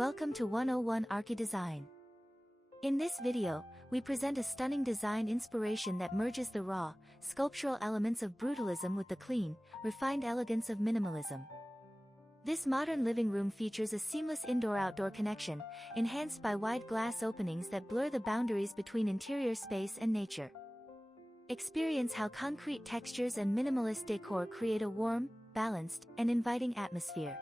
Welcome to 101 Archi Design. In this video, we present a stunning design inspiration that merges the raw, sculptural elements of brutalism with the clean, refined elegance of minimalism. This modern living room features a seamless indoor-outdoor connection, enhanced by wide glass openings that blur the boundaries between interior space and nature. Experience how concrete textures and minimalist decor create a warm, balanced, and inviting atmosphere.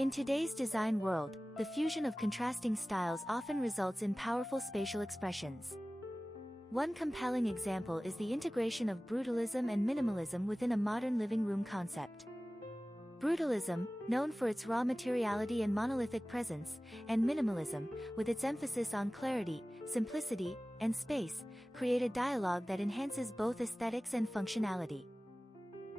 In today's design world, the fusion of contrasting styles often results in powerful spatial expressions. One compelling example is the integration of brutalism and minimalism within a modern living room concept. Brutalism, known for its raw materiality and monolithic presence, and minimalism, with its emphasis on clarity, simplicity, and space, create a dialogue that enhances both aesthetics and functionality.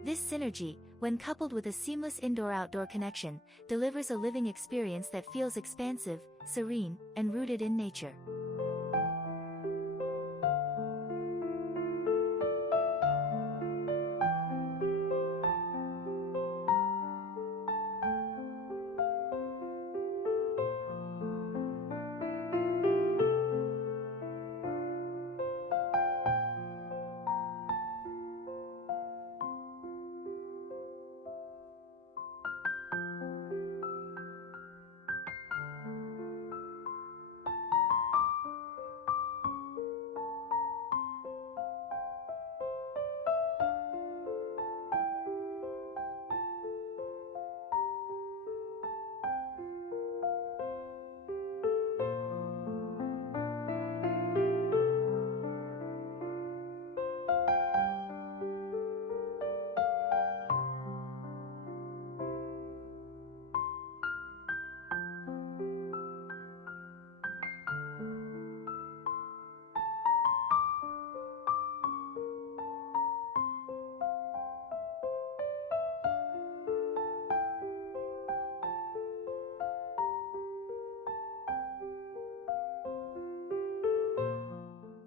This synergy, when coupled with a seamless indoor-outdoor connection, delivers a living experience that feels expansive, serene, and rooted in nature.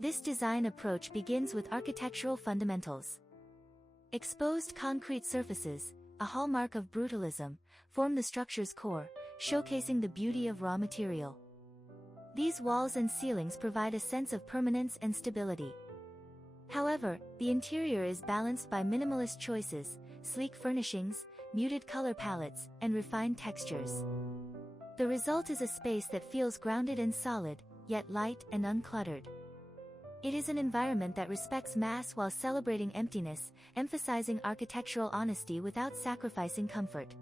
This design approach begins with architectural fundamentals. Exposed concrete surfaces, a hallmark of brutalism, form the structure's core, showcasing the beauty of raw material. These walls and ceilings provide a sense of permanence and stability. However, the interior is balanced by minimalist choices, sleek furnishings, muted color palettes, and refined textures. The result is a space that feels grounded and solid, yet light and uncluttered. It is an environment that respects mass while celebrating emptiness, emphasizing architectural honesty without sacrificing comfort.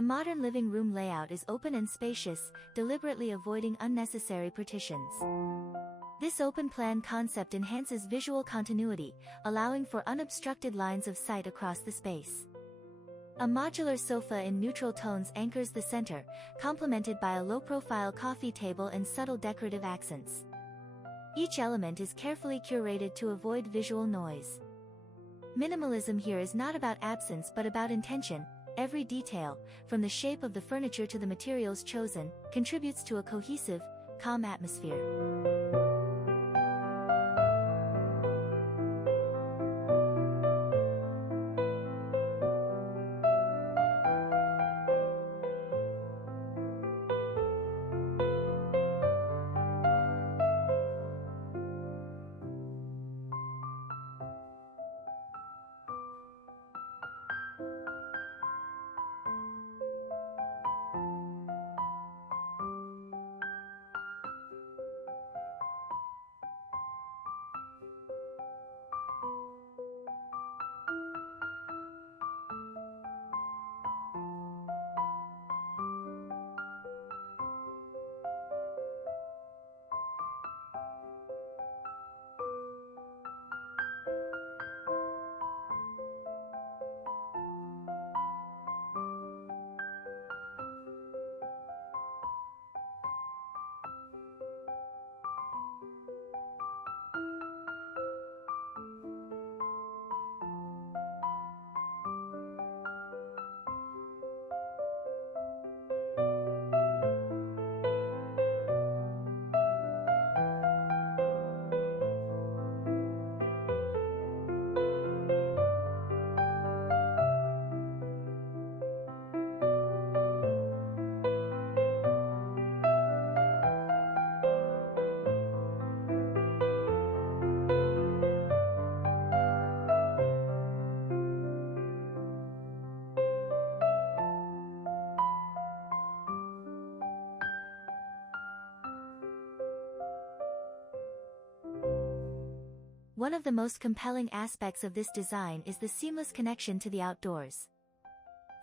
The modern living room layout is open and spacious, deliberately avoiding unnecessary partitions. This open-plan concept enhances visual continuity, allowing for unobstructed lines of sight across the space. A modular sofa in neutral tones anchors the center, complemented by a low-profile coffee table and subtle decorative accents. Each element is carefully curated to avoid visual noise. Minimalism here is not about absence but about intention. Every detail, from the shape of the furniture to the materials chosen, contributes to a cohesive, calm atmosphere. One of the most compelling aspects of this design is the seamless connection to the outdoors.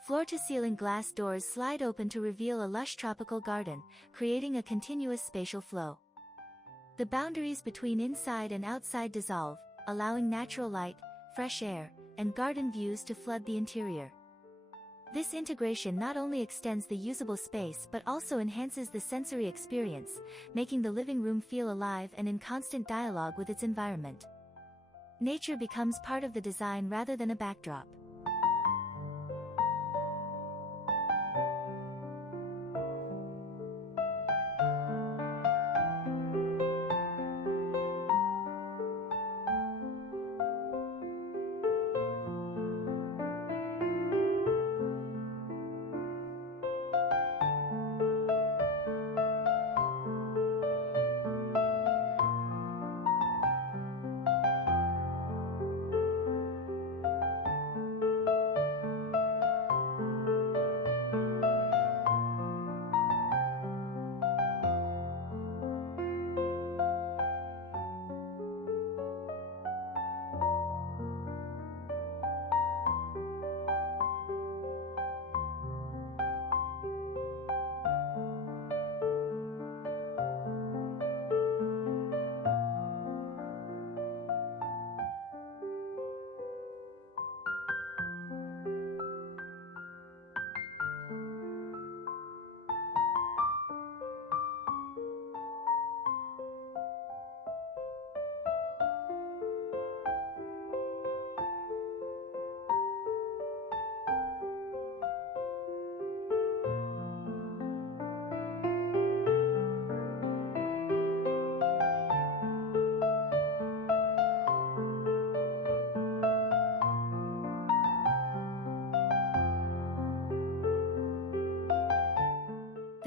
Floor-to-ceiling glass doors slide open to reveal a lush tropical garden, creating a continuous spatial flow. The boundaries between inside and outside dissolve, allowing natural light, fresh air, and garden views to flood the interior. This integration not only extends the usable space but also enhances the sensory experience, making the living room feel alive and in constant dialogue with its environment. Nature becomes part of the design rather than a backdrop.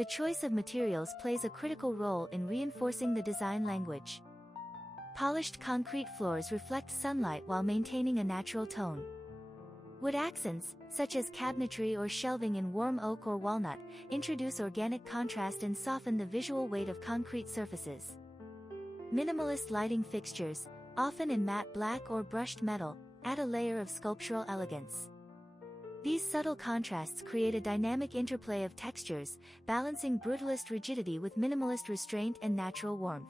The choice of materials plays a critical role in reinforcing the design language. Polished concrete floors reflect sunlight while maintaining a natural tone. Wood accents, such as cabinetry or shelving in warm oak or walnut, introduce organic contrast and soften the visual weight of concrete surfaces. Minimalist lighting fixtures, often in matte black or brushed metal, add a layer of sculptural elegance. These subtle contrasts create a dynamic interplay of textures, balancing brutalist rigidity with minimalist restraint and natural warmth.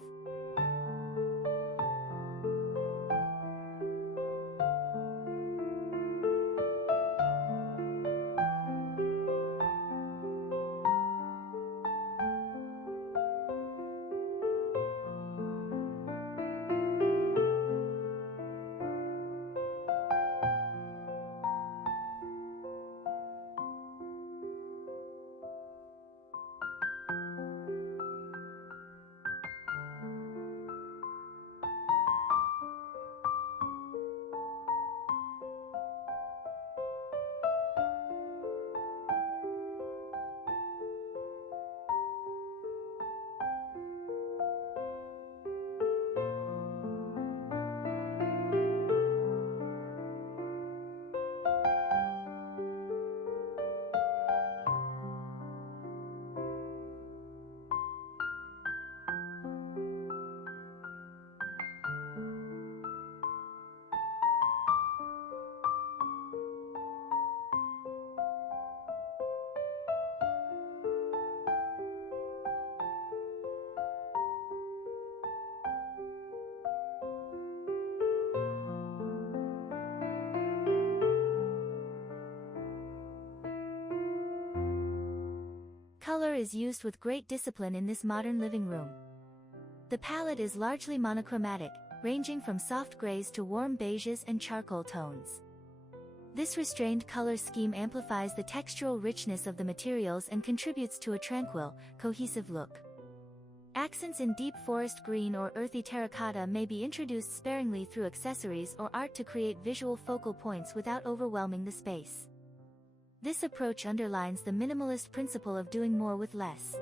Color is used with great discipline in this modern living room. The palette is largely monochromatic, ranging from soft grays to warm beiges and charcoal tones. This restrained color scheme amplifies the textural richness of the materials and contributes to a tranquil, cohesive look. Accents in deep forest green or earthy terracotta may be introduced sparingly through accessories or art to create visual focal points without overwhelming the space. This approach underlines the minimalist principle of doing more with less.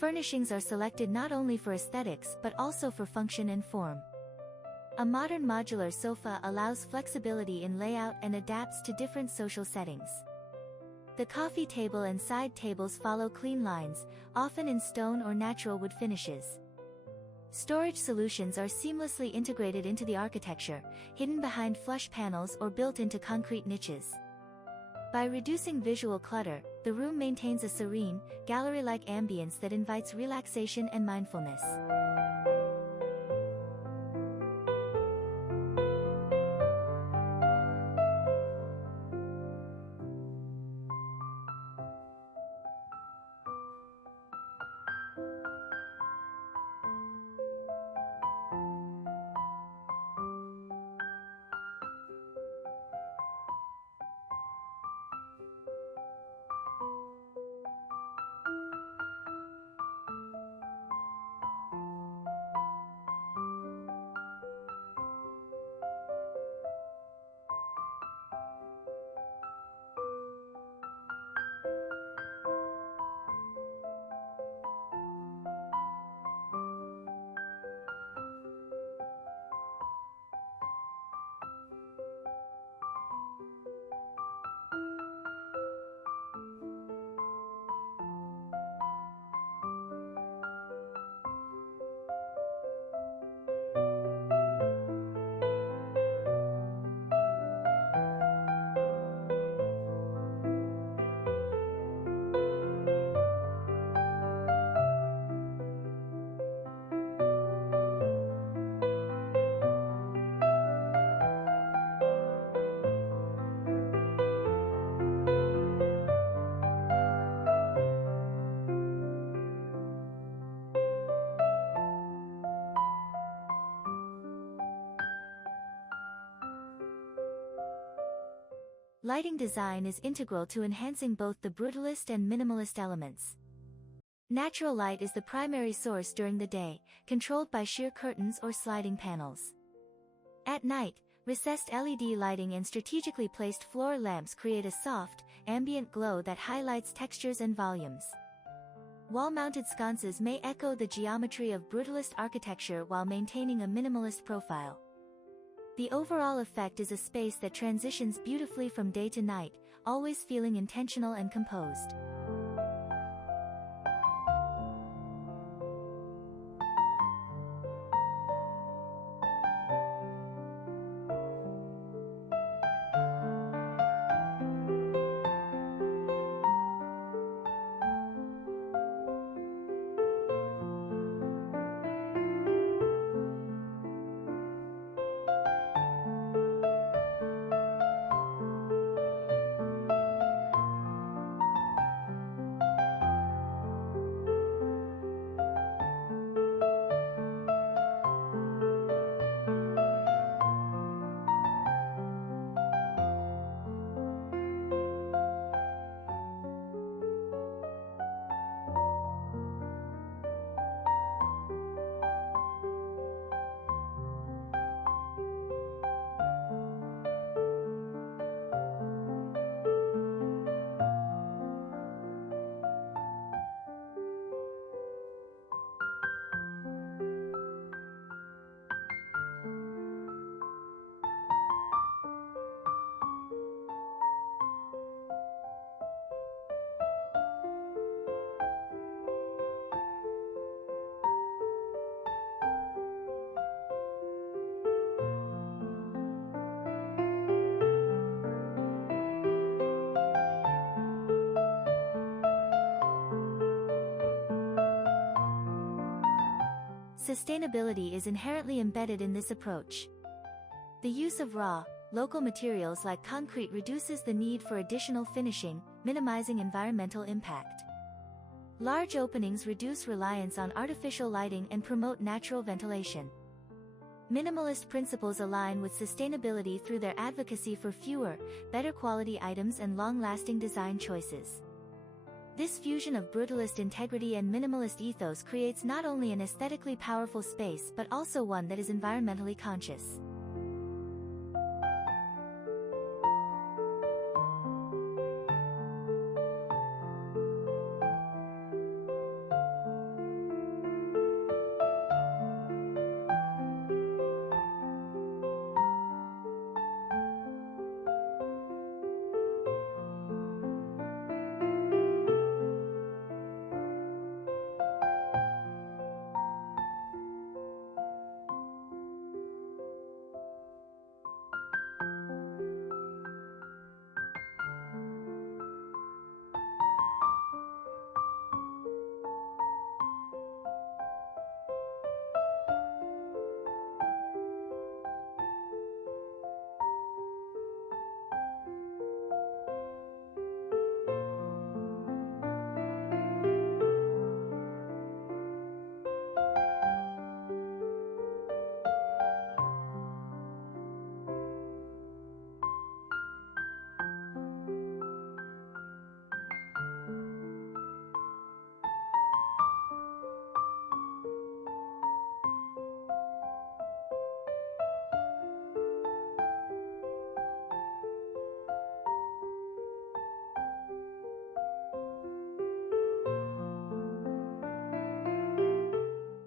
Furnishings are selected not only for aesthetics but also for function and form. A modern modular sofa allows flexibility in layout and adapts to different social settings. The coffee table and side tables follow clean lines, often in stone or natural wood finishes. Storage solutions are seamlessly integrated into the architecture, hidden behind flush panels or built into concrete niches. By reducing visual clutter, the room maintains a serene, gallery-like ambience that invites relaxation and mindfulness. Lighting design is integral to enhancing both the brutalist and minimalist elements. Natural light is the primary source during the day, controlled by sheer curtains or sliding panels. At night, recessed LED lighting and strategically placed floor lamps create a soft, ambient glow that highlights textures and volumes. Wall-mounted sconces may echo the geometry of brutalist architecture while maintaining a minimalist profile. The overall effect is a space that transitions beautifully from day to night, always feeling intentional and composed. Sustainability is inherently embedded in this approach. The use of raw, local materials like concrete reduces the need for additional finishing, minimizing environmental impact. Large openings reduce reliance on artificial lighting and promote natural ventilation. Minimalist principles align with sustainability through their advocacy for fewer, better quality items and long-lasting design choices. This fusion of brutalist integrity and minimalist ethos creates not only an aesthetically powerful space but also one that is environmentally conscious.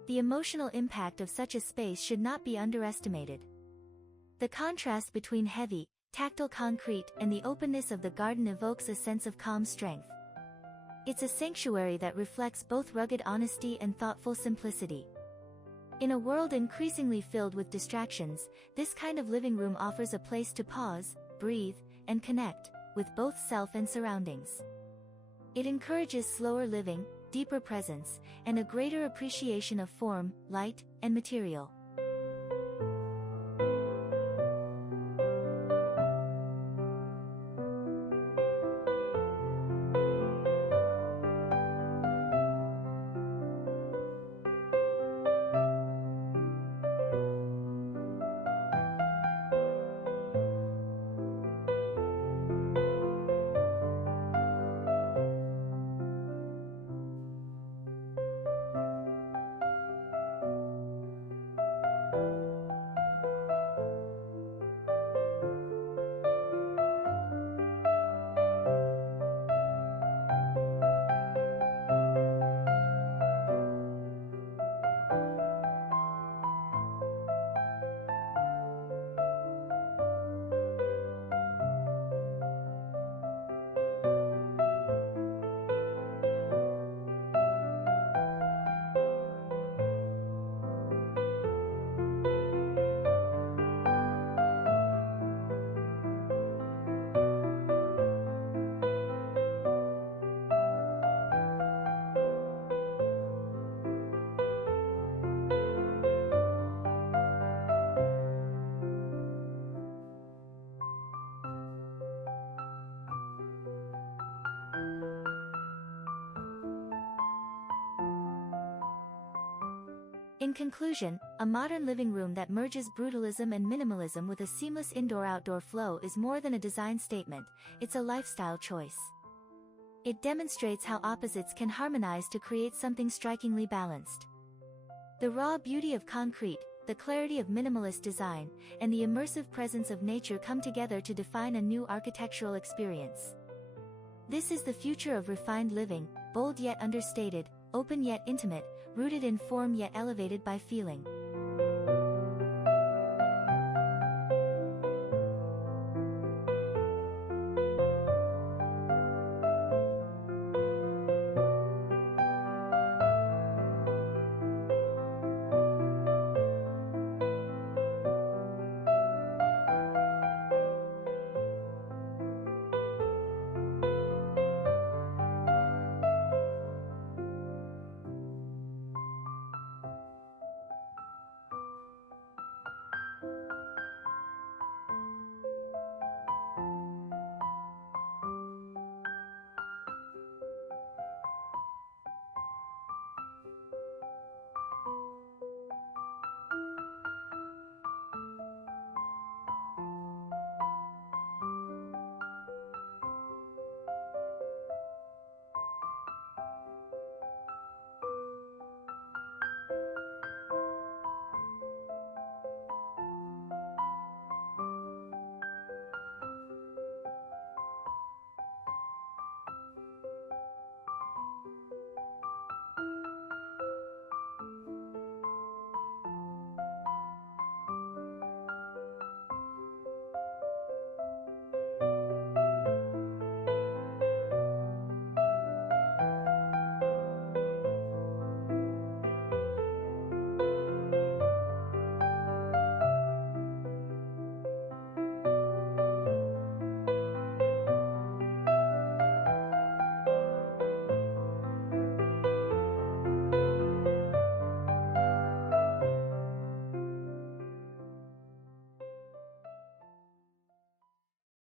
The emotional impact of such a space should not be underestimated. The contrast between heavy, tactile concrete and the openness of the garden evokes a sense of calm strength. It's a sanctuary that reflects both rugged honesty and thoughtful simplicity. In a world increasingly filled with distractions, this kind of living room offers a place to pause, breathe, and connect with both self and surroundings. It encourages slower living, deeper presence, and a greater appreciation of form, light, and material. In conclusion, a modern living room that merges brutalism and minimalism with a seamless indoor-outdoor flow is more than a design statement, it's a lifestyle choice. It demonstrates how opposites can harmonize to create something strikingly balanced. The raw beauty of concrete, the clarity of minimalist design, and the immersive presence of nature come together to define a new architectural experience. This is the future of refined living, bold yet understated, open yet intimate, rooted in form yet elevated by feeling.